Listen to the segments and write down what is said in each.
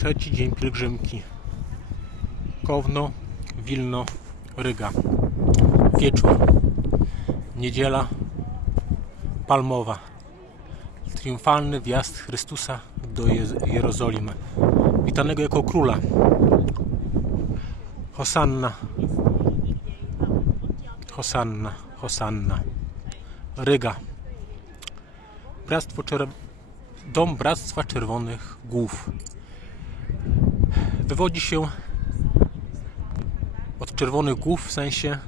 Trzeci dzień pielgrzymki. Kowno, Wilno, Ryga. Wieczór. Niedziela palmowa. Triumfalny wjazd Chrystusa do Je- Jerozolimy. Witanego jako króla. Hosanna. Hosanna, Hosanna. Ryga. Bractwo Czer... Dom Bractwa Czerwonych Głów. Wywodzi się od czerwonych głów w sensie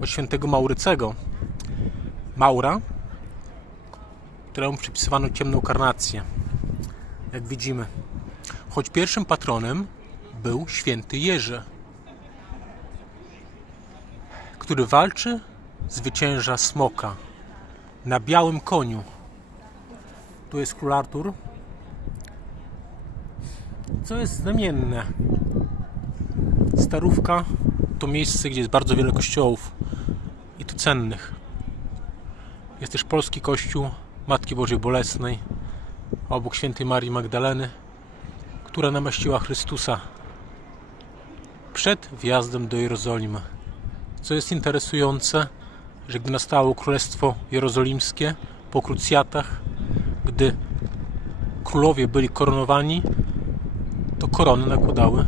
od świętego Maurycego. Maura, któremu przypisywano ciemną karnację. Jak widzimy. Choć pierwszym patronem był święty Jerzy, który walczy, zwycięża smoka na białym koniu. Tu jest król Artur. Co jest znamienne? Starówka to miejsce, gdzie jest bardzo wiele kościołów i to cennych. Jest też polski kościół Matki Bożej Bolesnej obok świętej Marii Magdaleny, która namaściła Chrystusa przed wjazdem do Jerozolimy. Co jest interesujące, że gdy nastało Królestwo Jerozolimskie po krucjatach, gdy królowie byli koronowani, to korony nakładały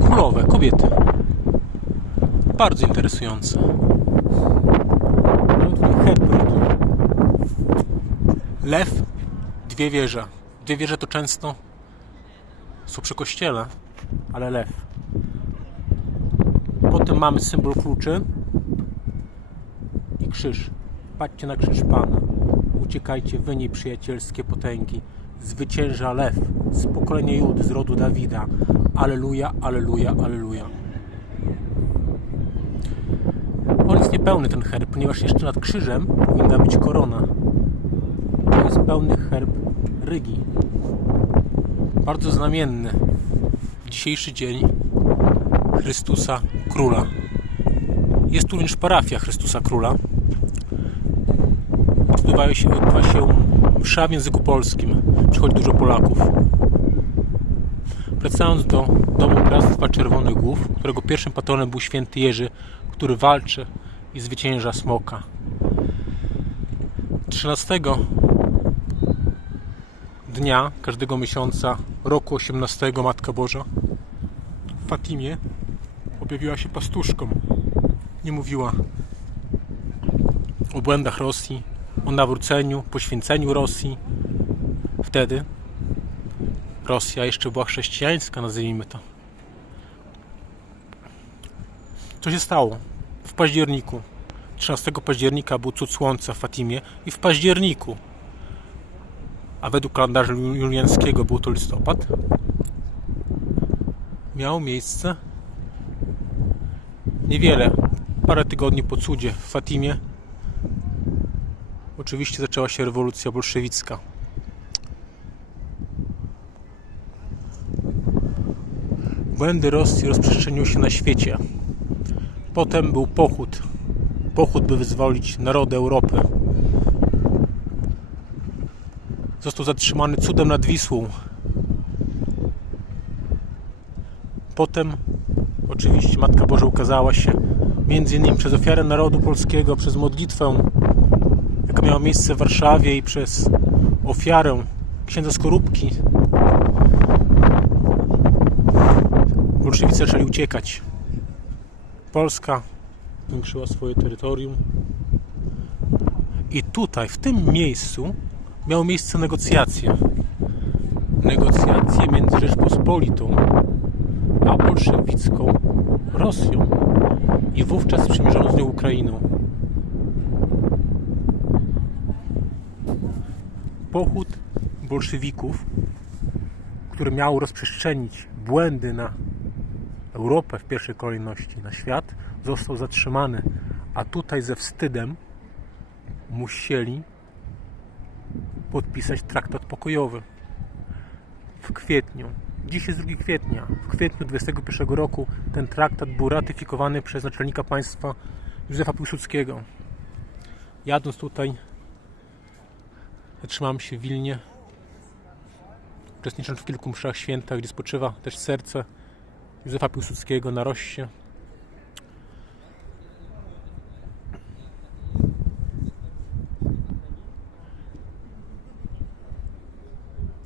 królowe, kobiety. Bardzo interesujące. Rygi. Lew, dwie wieże. Dwie wieże to często są przy kościele, ale lew. Potem mamy symbol kluczy i krzyż. Patrzcie na krzyż Pana. Uciekajcie wy nieprzyjacielskie potęgi. Zwycięża lew z pokolenia Judy, z rodu Dawida. Aleluja, aleluja, aleluja. On jest niepełny ten herb, ponieważ jeszcze nad krzyżem powinna być korona. To jest pełny herb Rygi. Bardzo znamienny dzisiejszy dzień Chrystusa Króla. Jest tu również parafia Chrystusa Króla. Odbywa się, odbywa się msza w języku polskim. Przychodzi dużo Polaków. Wracając do domu Bractwa Czerwonych Głów, którego pierwszym patronem był święty Jerzy, który walczy i zwycięża smoka. 13 dnia każdego miesiąca roku 18 Matka Boża w Fatimie objawiła się pastuszką. Nie mówiła o błędach Rosji, o nawróceniu, poświęceniu Rosji. Wtedy Rosja jeszcze była chrześcijańska, nazwijmy to. Co się stało? W październiku, 13 października był cud słońca w Fatimie i w październiku, a według kalendarza juliańskiego był to listopad, miało miejsce niewiele, parę tygodni po cudzie w Fatimie. Oczywiście zaczęła się rewolucja bolszewicka. Błędy Rosji rozprzestrzeniły się na świecie. Potem był pochód. Pochód, by wyzwolić narody Europy. Został zatrzymany cudem nad Wisłą. Potem, oczywiście, Matka Boża ukazała się między innymi przez ofiarę narodu polskiego, przez modlitwę, jaka miała miejsce w Warszawie i przez ofiarę księdza Skorupki. Bolszewicy zaczęli uciekać. Polska zwiększyła swoje terytorium. I tutaj, w tym miejscu, miały miejsce negocjacje. Negocjacje między Rzeczpospolitą a bolszewicką Rosją. I wówczas sprzymierzono z nią Ukrainą. Pochód bolszewików, który miał rozprzestrzenić błędy na Europę w pierwszej kolejności, na świat, został zatrzymany. A tutaj ze wstydem musieli podpisać traktat pokojowy w kwietniu. Dziś jest 2 kwietnia. W kwietniu 21 roku ten traktat był ratyfikowany przez naczelnika państwa Józefa Piłsudskiego. Jadąc tutaj, zatrzymałem się w Wilnie. uczestnicząc w kilku mszach świętach, gdzie spoczywa też serce Józefa Piłsudskiego na Roście.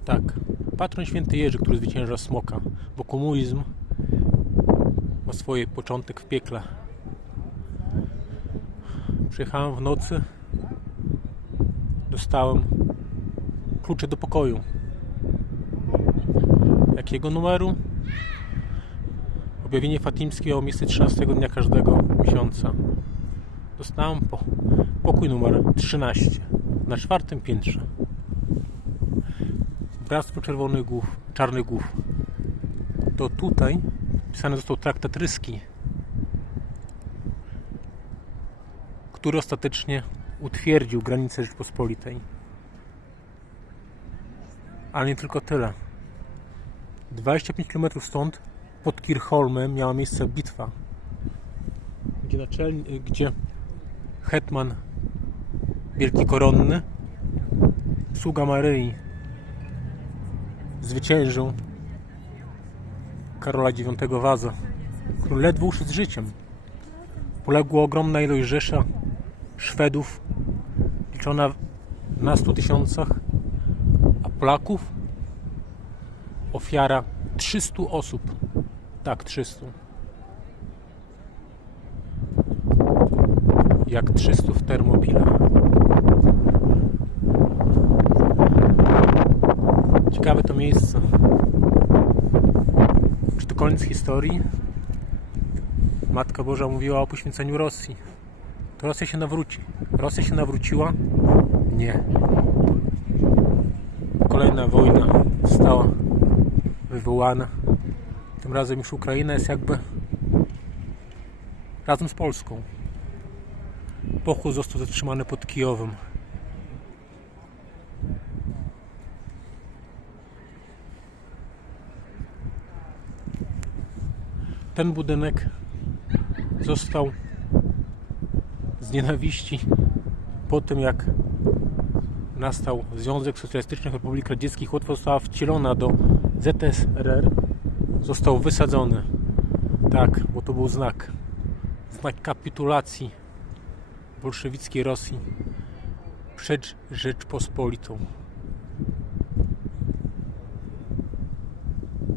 Tak, patron święty Jerzy, który zwycięża smoka, bo komunizm ma swój początek w piekle. Przyjechałem w nocy, dostałem klucze do pokoju. Jakiego numeru? Objawienie fatimskie miało miejsce 13 dnia każdego miesiąca. Dostałem po, pokój numer 13 na czwartym piętrze. Bractwo Czerwonych Głów, Czarnych Głów. To tutaj pisany został traktat ryski, który ostatecznie utwierdził granice Rzeczpospolitej. Ale nie tylko tyle. 25 km stąd, pod Kirchholmem, miała miejsce bitwa, gdzie, naczelni, gdzie hetman Wielki Koronny, sługa Maryi, zwyciężył Karola IX Waza, który ledwo uszedł z życiem. Poległa ogromna ilość rzesza Szwedów, liczona na 100 tysiącach, a Polaków ofiara 300 osób. Tak, 300. Jak 300 w Termopile. Ciekawe to miejsce. Czy to koniec historii? Matka Boża mówiła o poświęceniu Rosji. To Rosja się nawróci. Rosja się nawróciła? Nie. Kolejna wojna została wywołana. Tym razem już Ukraina jest jakby razem z Polską. Pochód został zatrzymany pod Kijowem. Ten budynek został z nienawiści po tym jak nastał Związek Socjalistycznych Republik Radzieckich, Łotwa została wcielona do ZSRR, został wysadzony. Tak, bo to był znak. Znak kapitulacji bolszewickiej Rosji przed Rzeczpospolitą.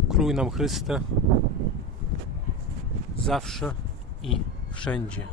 Krój nam Chryste zawsze i wszędzie.